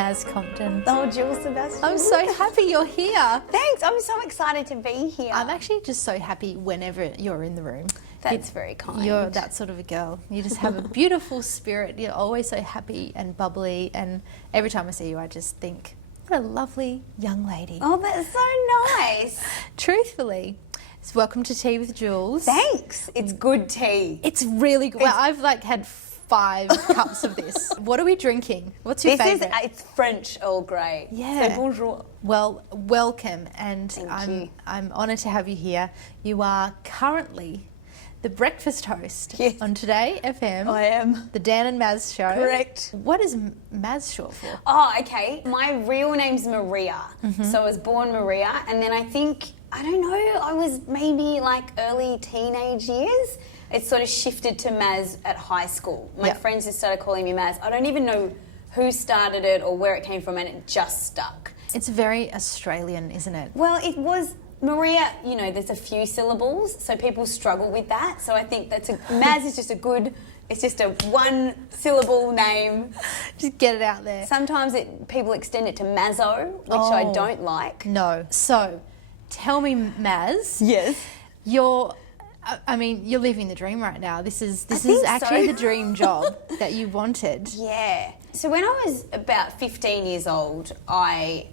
Maz Compton. Oh, Jules Sebastian. I'm so happy you're here. Thanks. I'm so excited to be here. I'm actually just so happy whenever you're in the room. That's very kind. You're that sort of a girl. You just have a beautiful spirit. You're always so happy and bubbly, and every time I see you, I just think, what a lovely young lady. Oh, that's so nice. Truthfully. So welcome to Tea with Jules. Thanks. It's good tea. It's really good. Well, I've had 5 cups of this. What are we drinking? What's your favourite? It's French Earl Grey. Yeah. So bonjour. Well, welcome, and Thank you. I'm honoured to have you here. You are currently the breakfast host Yes. on Today FM. I am. The Dan and Maz show. Correct. What is Maz short for? Oh, okay. My real name's Maria. So I was born Maria, and then I don't know, I was maybe like early teenage years. It sort of shifted to Maz at high school. My friends just started calling me Maz. I don't even know who started it or where it came from, and it just stuck. It's very Australian, isn't it? Well, it was Maria, you know, there's a few syllables, so people struggle with that. So I think Maz is just it's just a one syllable name. Just get it out there. Sometimes people extend it to Mazzo, which I don't like. No. So, tell me, Maz. Yes. You're living the dream right now. This is think actually so. the dream job that you wanted. Yeah. So when I was about 15 years old, I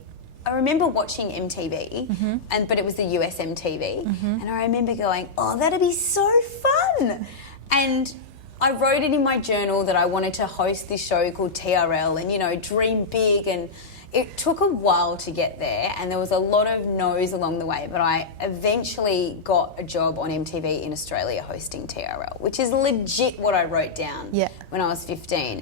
remember watching MTV, but it was the US MTV, and I remember going, oh, that'd be so fun. And I wrote it in my journal that I wanted to host this show called TRL and, you know, dream big, and it took a while to get there, and there was a lot of no's along the way, but I eventually got a job on MTV in Australia hosting TRL, which is legit what I wrote down when I was 15.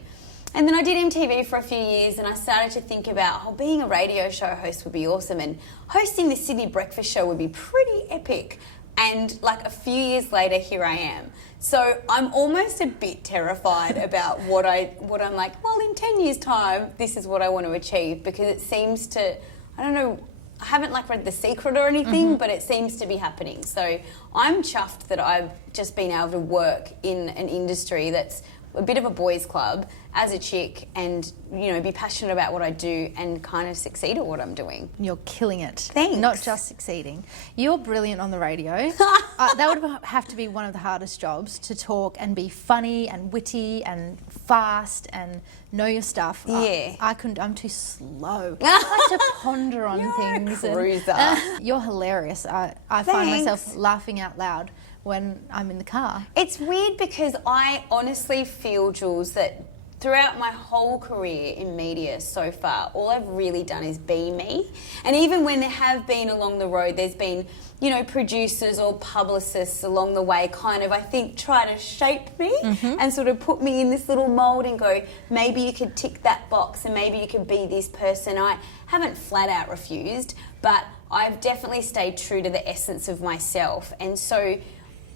And then I did MTV for a few years, and I started to think about, being a radio show host would be awesome, and hosting the Sydney breakfast show would be pretty epic. And like a few years later, here I am. So I'm almost a bit terrified about what I'm like, well, in 10 years' time, this is what I want to achieve, because it seems to, I don't know, I haven't read The Secret or anything, but it seems to be happening. So I'm chuffed that I've just been able to work in an industry that's a bit of a boys' club as a chick, and, you know, be passionate about what I do and kind of succeed at what I'm doing. You're killing it. Thanks. Not just succeeding. You're brilliant on the radio. That would have to be one of the hardest jobs, to talk and be funny and witty and fast and know your stuff. Yeah. I couldn't. I'm too slow. I like to ponder on things. You're a cruiser. You're hilarious. I find myself laughing out loud when I'm in the car. It's weird because I honestly feel, Jules, that throughout my whole career in media so far, all I've really done is be me. And even when there have been along the road, there's been, you know, producers or publicists along the way kind of, I think, try to shape me and sort of put me in this little mould and go, maybe you could tick that box and maybe you could be this person. I haven't flat out refused, but I've definitely stayed true to the essence of myself. And so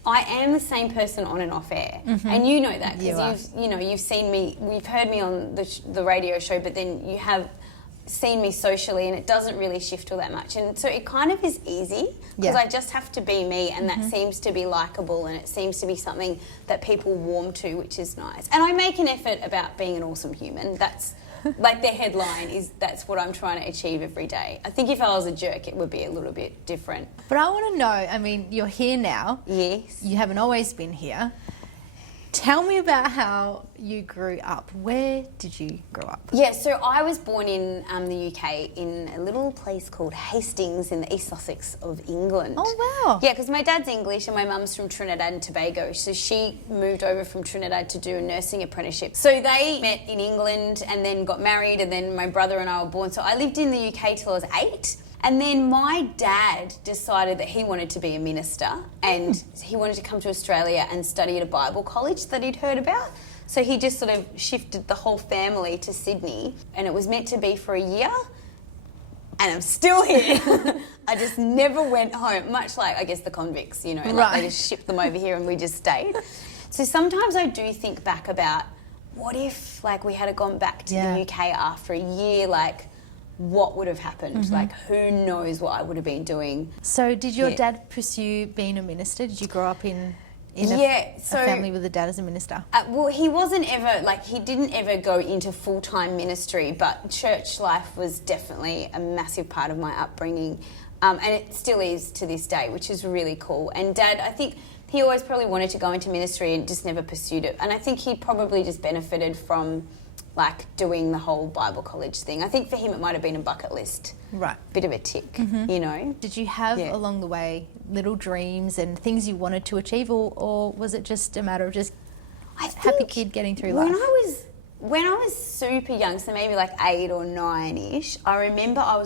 I am the same person on and off air, and you know that because you've seen me, you've heard me on the radio show, but then you have seen me socially, and it doesn't really shift all that much, and so it kind of is easy because I just have to be me, and that seems to be likeable, and it seems to be something that people warm to, which is nice. And I make an effort about being an awesome human. That's like the headline is, that's what I'm trying to achieve every day. I think if I was a jerk, it would be a little bit different. But I want to know, I mean, you're here now. Yes. You haven't always been here. Tell me about how you grew up. Where did you grow up? Yeah, so I was born in the UK in a little place called Hastings in the East Sussex of England. Oh, wow. Yeah, because my dad's English and my mum's from Trinidad and Tobago. So she moved over from Trinidad to do a nursing apprenticeship. So they met in England and then got married, and then my brother and I were born. So I lived in the UK till I was 8. And then my dad decided that he wanted to be a minister, and he wanted to come to Australia and study at a Bible college that he'd heard about. So he just sort of shifted the whole family to Sydney, and it was meant to be for a year, and I'm still here. I just never went home, much like, I guess, the convicts, you know, they just shipped them over here and we just stayed. So sometimes I do think back about, what if, we had gone back to the UK after a year, what would have happened? Who knows what I would have been doing. So did your dad pursue being a minister? Did you grow up in in a family with a dad as a minister? Well, he wasn't ever, like, he didn't ever go into full-time ministry, but church life was definitely a massive part of my upbringing. And it still is to this day, which is really cool. And Dad, I think he always probably wanted to go into ministry and just never pursued it. And I think he probably just benefited from, like, doing the whole Bible college thing. I think for him it might have been a bucket list. Right. Bit of a tick, you know. Did you have along the way little dreams and things you wanted to achieve, or was it just a matter of just happy kid getting through life? When I was super young, so maybe like 8 or 9-ish, I remember I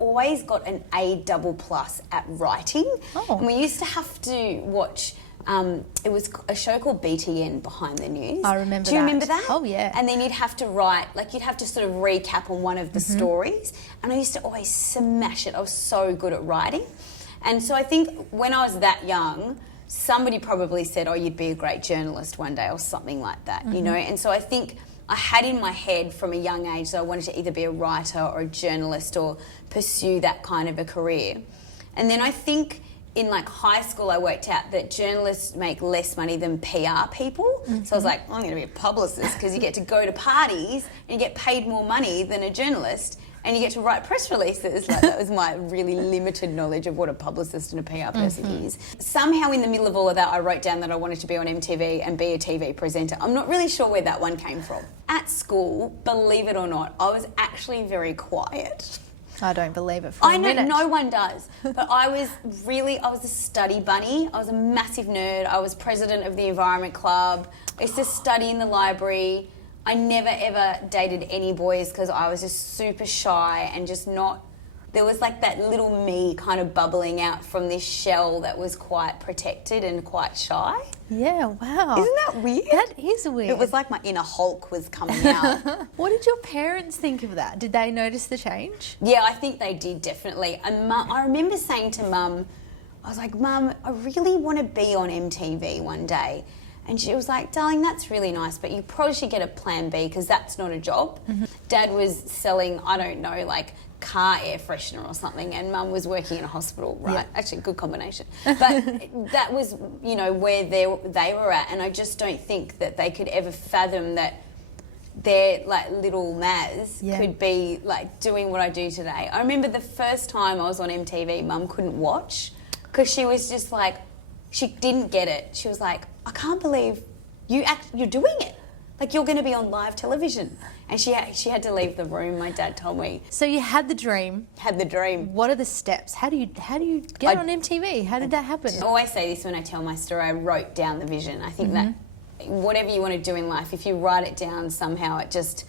always got an A++ at writing. Oh. And we used to have to watch, it was a show called BTN, Behind the News. I remember that. Do you remember that? Oh, yeah. And then you'd have to write, like you'd have to sort of recap on one of the stories. And I used to always smash it. I was so good at writing. And so I think when I was that young, somebody probably said, oh, you'd be a great journalist one day or something like that, you know? And so I think I had in my head from a young age that I wanted to either be a writer or a journalist or pursue that kind of a career. And then I think in like high school I worked out that journalists make less money than PR people. So I was like, I'm going to be a publicist because you get to go to parties and you get paid more money than a journalist. And you get to write press releases. Like, that was my really limited knowledge of what a publicist and a PR person is. Somehow in the middle of all of that, I wrote down that I wanted to be on MTV and be a TV presenter. I'm not really sure where that one came from. At school, believe it or not, I was actually very quiet. I don't believe it for a minute. I know, no one does. But I was a study bunny. I was a massive nerd. I was president of the Environment Club. I used to study in the library. I never ever dated any boys because I was just super shy and just not... There was like that little me kind of bubbling out from this shell that was quite protected and quite shy. Yeah, wow. Isn't that weird? That is weird. It was like my inner Hulk was coming out. What did your parents think of that? Did they notice the change? Yeah, I think they did, definitely. And I remember saying to Mum, I was like, Mum, I really want to be on MTV one day. And she was like, darling, that's really nice, but you probably should get a plan B because that's not a job. Dad was selling, I don't know, like car air freshener or something, and Mum was working in a hospital, right? Yeah. Actually, good combination. But that was, you know, where they were at, and I just don't think that they could ever fathom that their like little Maz could be like doing what I do today. I remember the first time I was on MTV, Mum couldn't watch because she was just like, she didn't get it. She was like, I can't believe you're doing it. Like, you're going to be on live television. And she had to leave the room, my dad told me. So you had the dream. Had the dream. What are the steps? How do you get on MTV? How did that happen? I always say this when I tell my story. I wrote down the vision. I think that whatever you want to do in life, if you write it down somehow, it just,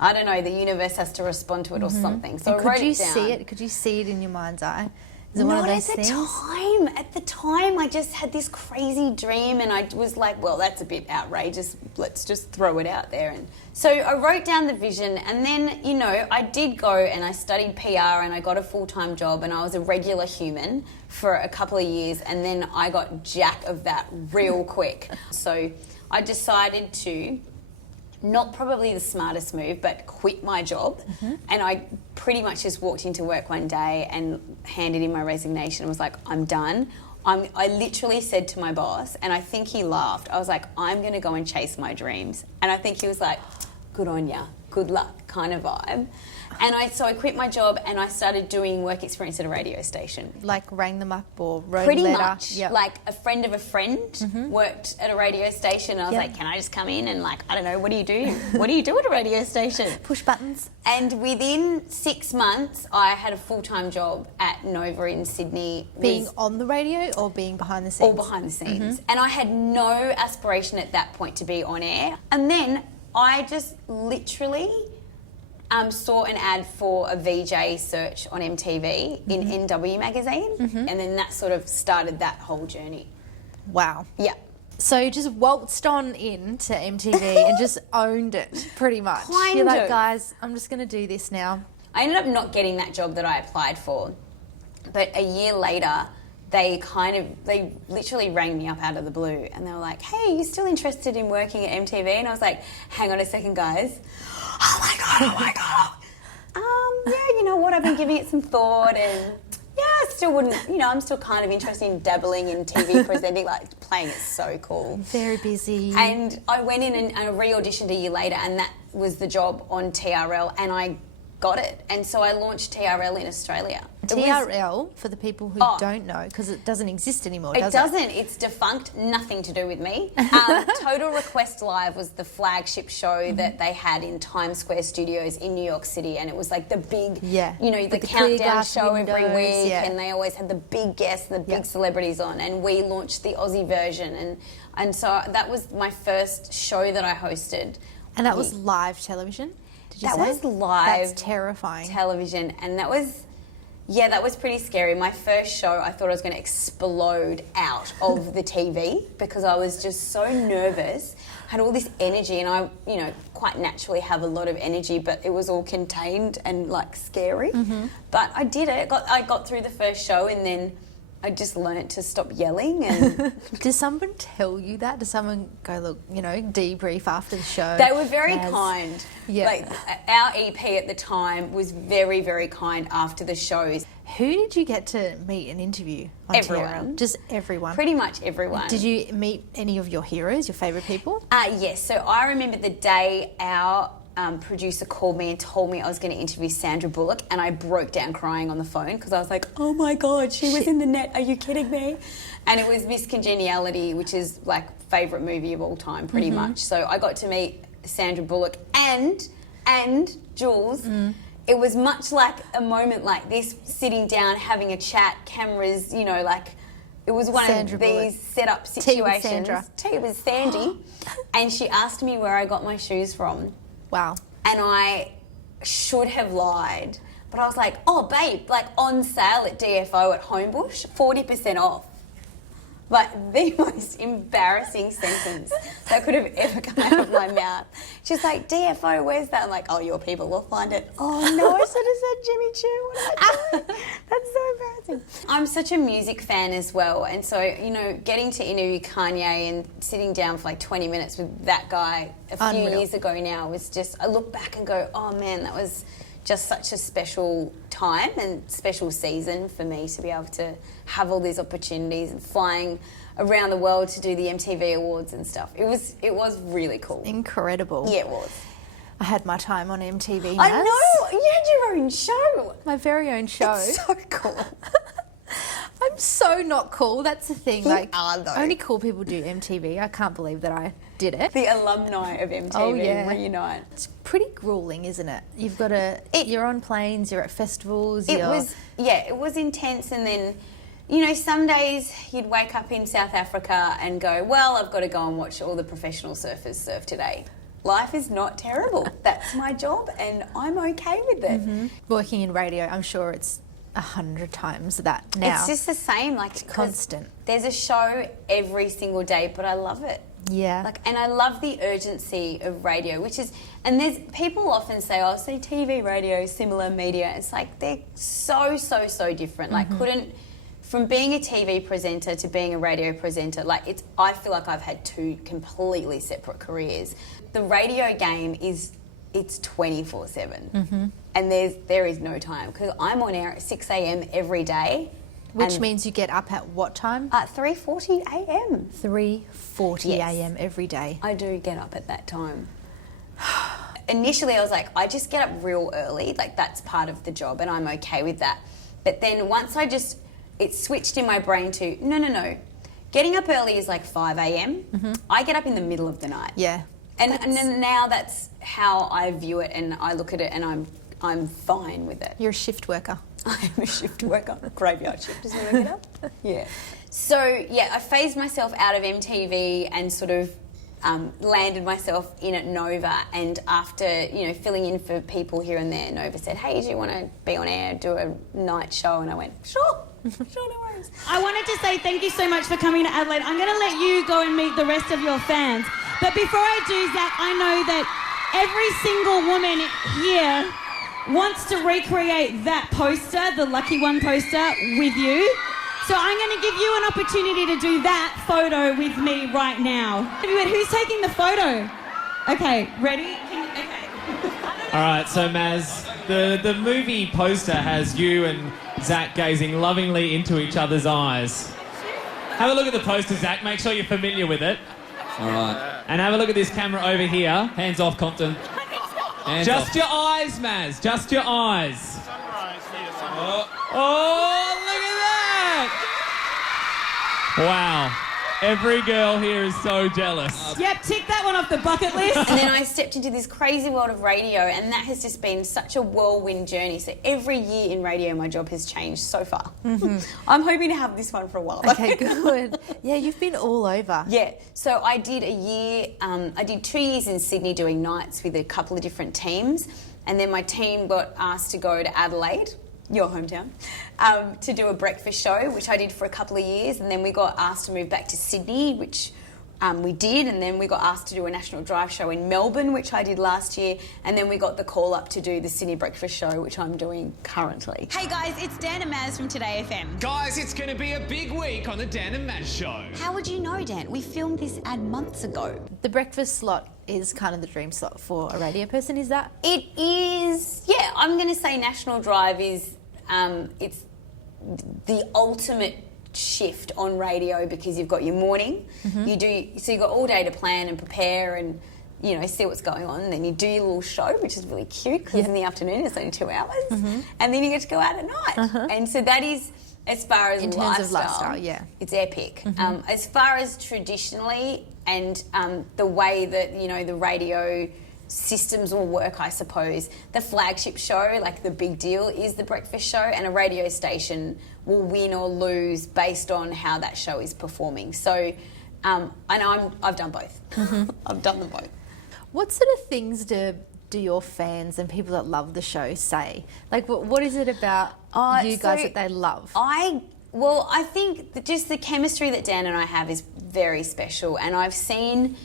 I don't know, the universe has to respond to it or something. So I wrote it down. Could you see it? Could you see it in your mind's eye? Is it one of those things? At the time, I just had this crazy dream and I was like, well, that's a bit outrageous. Let's just throw it out there. And so I wrote down the vision and then, you know, I did go and I studied PR and I got a full-time job and I was a regular human for a couple of years and then I got jack of that real quick. So I decided to, not probably the smartest move, but quit my job. And I pretty much just walked into work one day and handed in my resignation and was like, I'm done. I literally said to my boss, and I think he laughed, I was like, I'm going to go and chase my dreams. And I think he was like, good on ya, good luck kind of vibe. And so I quit my job and I started doing work experience at a radio station. Like rang them up or wrote Pretty a letter? much. Yep. Like a friend of a friend worked at a radio station and I was like, can I just come in and like, I don't know, what do you do? What do you do at a radio station? Push buttons. And within 6 months, I had a full-time job at Nova in Sydney. Being on the radio or being behind the scenes? All behind the scenes. And I had no aspiration at that point to be on air. And then I just literally... saw an ad for a VJ search on MTV in NW magazine, and then that sort of started that whole journey. Wow. Yeah. So you just waltzed on into MTV and just owned it, pretty much. You're like, guys, I'm just going to do this now. I ended up not getting that job that I applied for, but a year later, they literally rang me up out of the blue, and they were like, hey, you still interested in working at MTV? And I was like, hang on a second, guys. Oh my God. Yeah, you know what? I've been giving it some thought and yeah, still wouldn't, I'm still kind of interested in dabbling in TV presenting, like playing is so cool. Very busy. And I went in and I re-auditioned a year later, and that was the job on TRL, and I got it. And so I launched TRL in Australia. TRL, for the people who don't know, because it doesn't exist anymore, does it? It doesn't. It's defunct. Nothing to do with me. Total Request Live was the flagship show that they had in Times Square Studios in New York City, and it was like the big, the countdown show every week, and they always had the big guests, the big celebrities on, and we launched the Aussie version, and so that was my first show that I hosted. And that was live television? That was live. That's terrifying. Television, and that was pretty scary. My first show, I thought I was going to explode out of the TV because I was just so nervous. I had all this energy, and I, quite naturally have a lot of energy, but it was all contained and like scary. Mm-hmm. But I did it. I got through the first show, and then I just learnt to stop yelling. And Does someone tell you that? Does someone go, look, debrief after the show? They were very kind. Yeah. Like, our EP at the time was very, very kind after the shows. Who did you get to meet and interview on Everyone. TRL? Just everyone? Pretty much everyone. Did you meet any of your heroes, your favourite people? Yes. So I remember the day our producer called me and told me I was going to interview Sandra Bullock, and I broke down crying on the phone because I was like, oh my God, she was in the net. Are you kidding me? And it was Miss Congeniality, which is like favourite movie of all time, pretty much. So I got to meet Sandra Bullock and Jules. It was much like a moment like this, sitting down, having a chat, cameras, it was one Sandra of these Bullock. set-up situations. Tea with with Sandy. And she asked me where I got my shoes from. Wow. And I should have lied. But I was like, oh, babe, like on sale at DFO at Homebush, 40% off. Like the most embarrassing sentence that could have ever come out of my mouth. She's like, DFO, where's that? I'm like, oh, your people will find it. Oh, no, I should have said Jimmy Choo. What am I doing? That's so embarrassing. I'm such a music fan as well. And so, getting to interview Kanye and sitting down for like 20 minutes with that guy a few years ago now was just, I look back and go, oh, man, that was just such a special time and special season for me to be able to have all these opportunities and flying around the world to do the MTV Awards and stuff. It was really cool. Incredible. Yeah, it was. I had my time on MTV. I know! You had your own show. My very own show. It's so cool. I'm so not cool. That's the thing. You are, though. Only cool people do MTV. I can't believe that I did it. The alumni of MTV reunite. It's pretty grueling, isn't it? You've got to. You're on planes. You're at festivals. It was intense, and then. Some days you'd wake up in South Africa and go, well, I've got to go and watch all the professional surfers surf today. Life is not terrible. That's my job, and I'm okay with it. Mm-hmm. Working in radio, I'm sure it's 100 times that now. It's just the same, like it's constant. There's a show every single day, but I love it. Yeah. And I love the urgency of radio, and there's people often say, oh, so TV, radio, similar media. It's like they're so, so, so different. Mm-hmm. From being a TV presenter to being a radio presenter, I feel like I've had two completely separate careers. The radio game it's 24/7, and there is no time because I'm on air at 6 a.m. every day. Which means you get up at what time? At 3:40 a.m. 3:40 a.m. every day. I do get up at that time. Initially, I was like, I just get up real early, like that's part of the job, and I'm okay with that. But then once it switched in my brain to, no. Getting up early is like 5 a.m. Mm-hmm. I get up in the middle of the night. Yeah. And then now that's how I view it, and I look at it, and I'm fine with it. You're a shift worker. I am a shift worker. Graveyard shift is when I get up. Yeah. So, I phased myself out of MTV and sort of landed myself in at Nova, and after filling in for people here and there, Nova said, hey, do you want to be on air, do a night show? And I went, sure, no worries. I wanted to say thank you so much for coming to Adelaide. I'm going to let you go and meet the rest of your fans, but before I do, Zac, I know that every single woman here wants to recreate that poster, the Lucky One poster, with you. So I'm going to give you an opportunity to do that photo with me right now. Who's taking the photo? Okay, ready? Okay. All right, so Maz, the movie poster has you and Zac gazing lovingly into each other's eyes. Have a look at the poster, Zac. Make sure you're familiar with it. All right. And have a look at this camera over here. Hands off, Compton. Hands Just off. your eyes, Maz. Just your eyes. Sunrise here, sunrise. Oh, look at that! Wow. Every girl here is so jealous. Yep, tick that one off the bucket list. And then I stepped into this crazy world of radio, and that has just been such a whirlwind journey. So every year in radio, my job has changed so far. I'm hoping to have this one for a while. Okay, good. Yeah, you've been all over. Yeah, so I did a year, I did 2 years in Sydney doing nights with a couple of different teams, and then my team got asked to go to Adelaide, your hometown, to do a breakfast show, which I did for a couple of years, and then we got asked to move back to Sydney, which we did, and then we got asked to do a national drive show in Melbourne, which I did last year, and then we got the call up to do the Sydney breakfast show, which I'm doing currently. Hey guys, it's Dan and Maz from Today FM. Guys, it's going to be a big week on the Dan and Maz show. How would you know, Dan? We filmed this ad months ago. The breakfast slot is kind of the dream slot for a radio person, is that? It is, yeah, I'm going to say national drive is, it's the ultimate shift on radio because you've got your morning, you've got all day to plan and prepare and, you know, see what's going on, and then you do your little show, which is really cute because in the afternoon it's only 2 hours, and then you get to go out at night. And so that is, as far as In terms of lifestyle, yeah. it's epic. As far as traditionally and the way that, you know, the radio systems will work, I suppose. The flagship show, like the big deal, is the breakfast show, and a radio station will win or lose based on how that show is performing. So, and I've done both. I've done them both. What sort of things do your fans and people that love the show say? Like, what is it about you guys that they love? I think that just the chemistry that Dan and I have is very special, and I've seen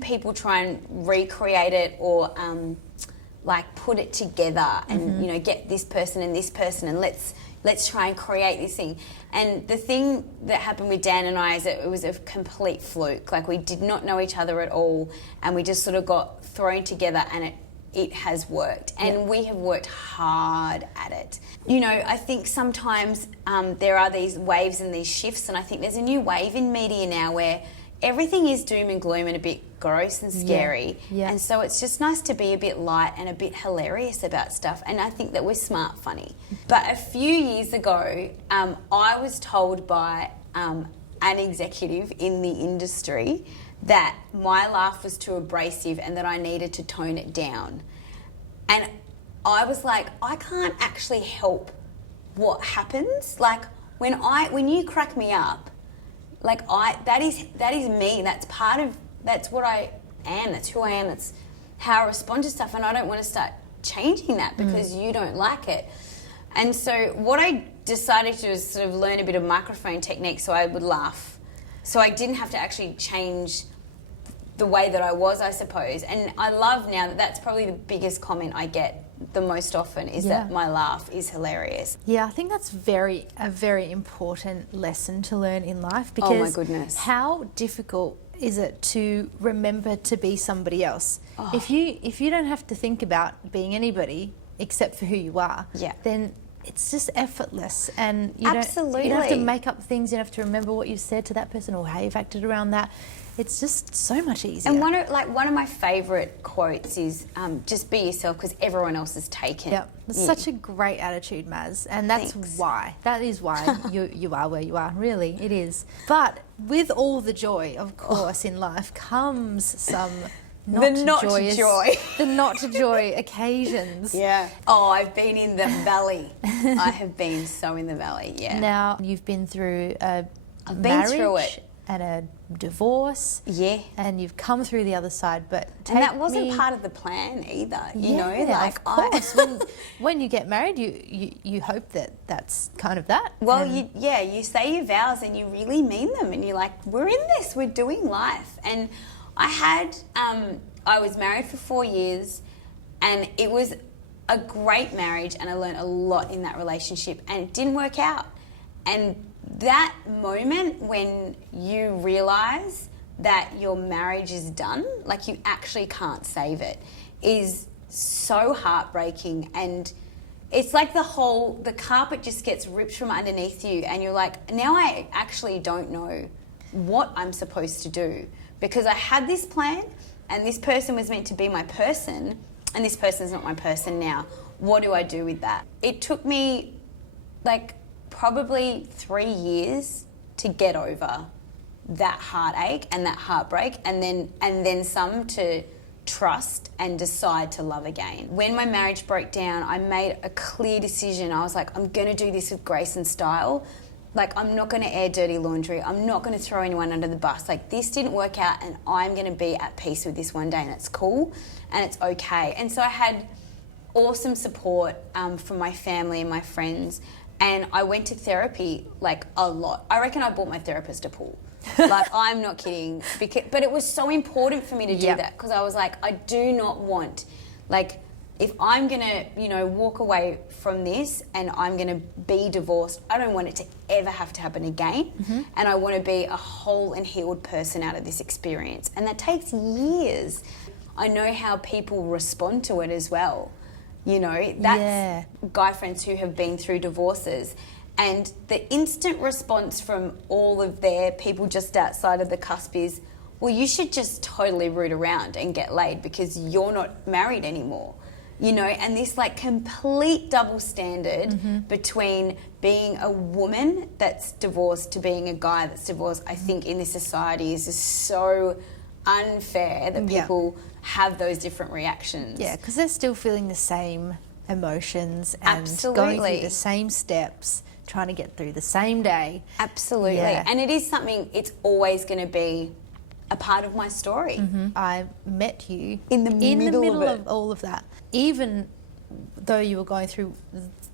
people try and recreate it or like put it together and you know, get this person and let's try and create this thing. And the thing that happened with Dan and I is that it was a complete fluke. Like, we did not know each other at all, and we just sort of got thrown together, and it has worked, and we have worked hard at it. You know, I think sometimes there are these waves and these shifts, and I think there's a new wave in media now where everything is doom and gloom and a bit gross and scary. Yeah. And so it's just nice to be a bit light and a bit hilarious about stuff. And I think that we're smart funny. But a few years ago, I was told by an executive in the industry that my laugh was too abrasive and that I needed to tone it down. And I was like, I can't actually help what happens. Like, when you crack me up, like, that is me. That's what I am. That's who I am. That's how I respond to stuff. And I don't want to start changing that because you don't like it. And so what I decided to do is sort of learn a bit of microphone technique so I would laugh. So I didn't have to actually change the way that I was, I suppose. And I love now that that's probably the biggest comment I get the most often is that my laugh is hilarious. Yeah, I think that's a very important lesson to learn in life, because oh my goodness, how difficult is it to remember to be somebody else? If you don't have to think about being anybody except for who you are, then it's just effortless, and you don't have to make up things. You don't have to remember what you've said to that person or how you've acted around that. It's just so much easier. And one of my favourite quotes is just be yourself because everyone else is taken. Yeah, it's such a great attitude, Maz, and that's why. That is why you are where you are. Really, it is. But with all the joy, of course, in life comes some the not joy occasions. Yeah. Oh, I've been in the valley. I have been so in the valley. Yeah. Now you've been through a I've marriage been through it. And a divorce. Yeah. And you've come through the other side, but and that wasn't part of the plan either. You know, like, of course. when you get married, you hope that that's kind of that. Well, you say your vows and you really mean them, and you're like, we're in this, we're doing life. And I was married for 4 years, and it was a great marriage, and I learned a lot in that relationship, and it didn't work out. And that moment when you realise that your marriage is done, like you actually can't save it, is so heartbreaking. And it's like the carpet just gets ripped from underneath you, and you're like, now I actually don't know what I'm supposed to do, because I had this plan and this person was meant to be my person, and this person's not my person now. What do I do with that? It took me like probably 3 years to get over that heartache and that heartbreak, and then some to trust and decide to love again. When my marriage broke down, I made a clear decision. I was like, I'm going to do this with grace and style. Like, I'm not going to air dirty laundry. I'm not going to throw anyone under the bus. Like, this didn't work out, and I'm going to be at peace with this one day, and it's cool and it's okay. And so I had awesome support from my family and my friends, and I went to therapy like a lot. I reckon I bought my therapist a pool. Like, I'm not kidding. But it was so important for me to do that, because I was like, I do not want, like, if I'm going to, walk away from this and I'm going to be divorced, I don't want it to ever have to happen again. Mm-hmm. And I want to be a whole and healed person out of this experience. And that takes years. I know how people respond to it as well. That's guy friends who have been through divorces. And the instant response from all of their people just outside of the cusp is, well, you should just totally root around and get laid because you're not married anymore. And this like complete double standard between being a woman that's divorced to being a guy that's divorced, I think in this society is just so unfair that people have those different reactions. Yeah, because they're still feeling the same emotions and going through the same steps, trying to get through the same day. Absolutely. Yeah. And it is something, it's always going to be a part of my story. Mm-hmm. I met you in the middle of all of that. Even though you were going through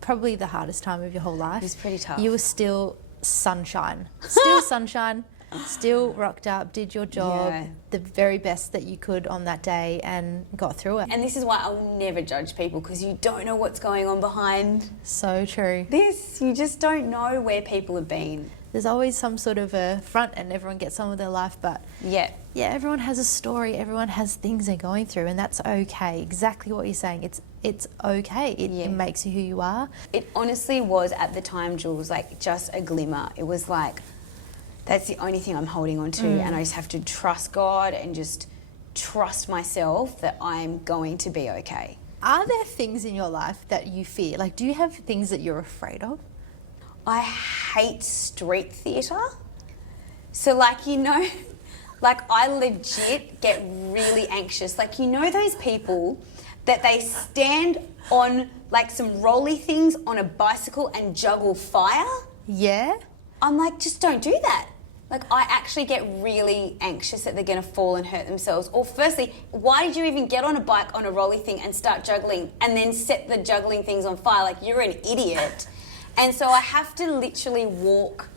probably the hardest time of your whole life. It was pretty tough. You were still sunshine. Still sunshine. Still rocked up, did your job, the very best that you could on that day, and got through it. And this is why I'll never judge people, because you don't know what's going on behind. So true. This, you just don't know where people have been. There's always some sort of a front and everyone gets on with their life, but everyone has a story, everyone has things they're going through, and that's okay. Exactly what you're saying. It's okay. It makes you who you are. It honestly was at the time, Jules, like just a glimmer. It was like, that's the only thing I'm holding on to, and I just have to trust God and just trust myself that I'm going to be okay. Are there things in your life that you fear? Like, do you have things that you're afraid of? I hate street theatre. So, like, I legit get really anxious. Like, those people that they stand on, like, some rolly things on a bicycle and juggle fire? Yeah. I'm like, just don't do that. Like, I actually get really anxious that they're going to fall and hurt themselves. Or firstly, why did you even get on a bike on a rolly thing and start juggling and then set the juggling things on fire? Like, you're an idiot. And so I have to literally walk.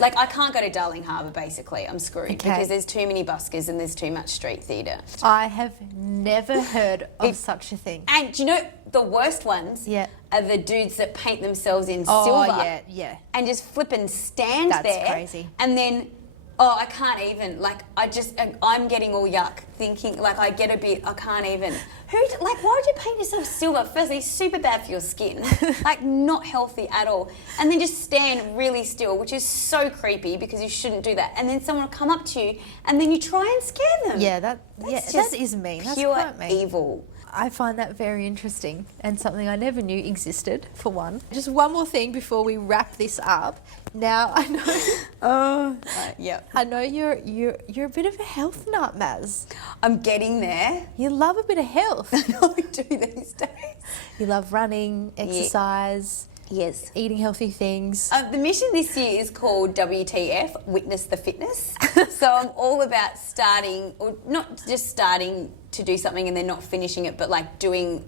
Like, I can't go to Darling Harbour, basically. I'm screwed because there's too many buskers and there's too much street theatre. I have never heard of such a thing. And do you know the worst ones are the dudes that paint themselves in silver. Oh, yeah. And just flip and stand there. That's crazy. And then, I can't even. Like, I'm getting all yuck thinking, like, I get a bit, I can't even. Why would you paint yourself silver? Firstly, super bad for your skin. Like, not healthy at all. And then just stand really still, which is so creepy because you shouldn't do that. And then someone will come up to you and then you try and scare them. Yeah, that is mean. That's pure quite mean. Evil. I find that very interesting and something I never knew existed, for one. Just one more thing before we wrap this up. Now, I know... I know you're a bit of a health nut, Maz. I'm getting there. You love a bit of health. I know I do these days. You love running, exercise... Yes. Eating healthy things. The mission this year is called WTF, Witness the Fitness. So I'm all about starting, or not just starting to do something and then not finishing it, but like doing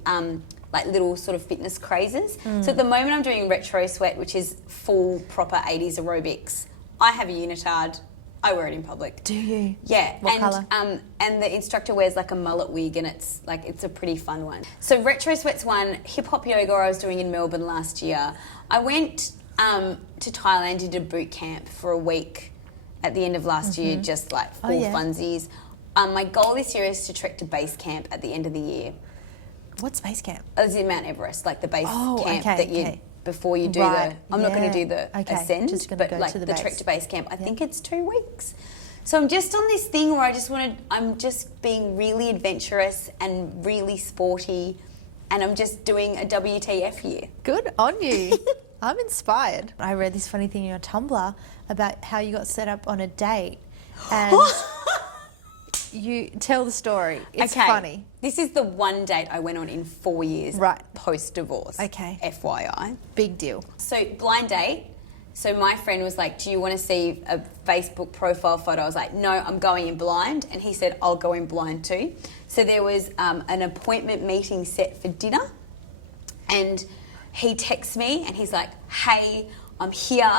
like little sort of fitness crazes. So at the moment I'm doing retro sweat, which is full proper 80s aerobics. I have a unitard. I wear it in public. Do you? Yeah. What colour? And the instructor wears like a mullet wig, and it's a pretty fun one. So retro sweat's one. Hip hop yoga I was doing in Melbourne last year. I went to Thailand, did a boot camp for a week at the end of last year, just like full funsies. My goal this year is to trek to base camp at the end of the year. What's base camp? As in Mount Everest, like the base camp okay, that you okay. before you do Right, I'm not going to do the ascend, just gonna but go like to the the base. trek to base camp. I think it's 2 weeks. So I'm just on this thing where I'm just being really adventurous and really sporty, and I'm just doing a WTF year. Good on you. I'm inspired. I read this funny thing in your Tumblr about how you got set up on a date, and you tell the story. It's funny. This is the one date I went on in 4 years post-divorce. Okay. FYI. Big deal. So blind date. So my friend was like, do you want to see a Facebook profile photo? I was like, no, I'm going in blind. And he said, I'll go in blind too. So there was an appointment meeting set for dinner. And he texts me and he's like, hey, I'm here.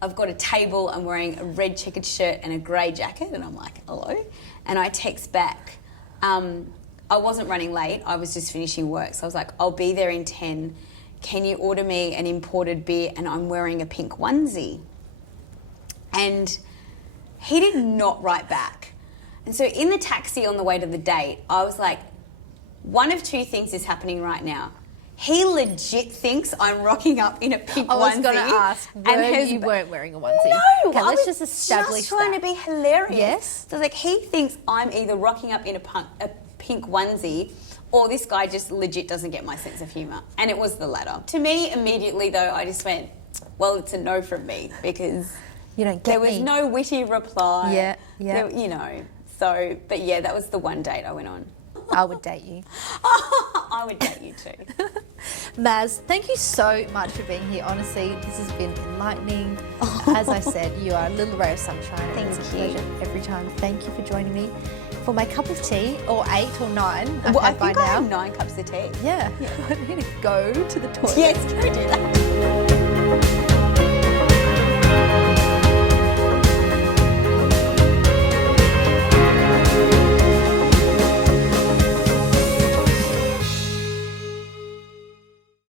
I've got a table. I'm wearing a red checkered shirt and a grey jacket. And I'm like, hello. And I text back, I wasn't running late. I was just finishing work. So I was like, I'll be there in 10. Can you order me an imported beer? And I'm wearing a pink onesie. And he did not write back. And so in the taxi on the way to the date, I was like, one of 2 things is happening right now. He legit thinks I'm rocking up in a pink onesie. I was going to ask, you weren't wearing a onesie? No, okay, I let's was just establish just trying to be hilarious. Yes. So like he thinks I'm either rocking up in a pink onesie, or this guy just legit doesn't get my sense of humour. And it was the latter. To me, immediately though, I just went, well, it's a no from me, because You don't get there was me. no witty reply. Yeah. There, you know. So, but yeah, that was the one date I went on. I would date you. I would date you too. Maz, thank you so much for being here. Honestly, this has been enlightening. As I said, you are a little ray of sunshine. And it's a pleasure every time. Thank you for joining me for my cup of tea, or 8 or 9. I think I have 9 cups of tea. Yeah. I need to go to the toilet. Yes, go do that.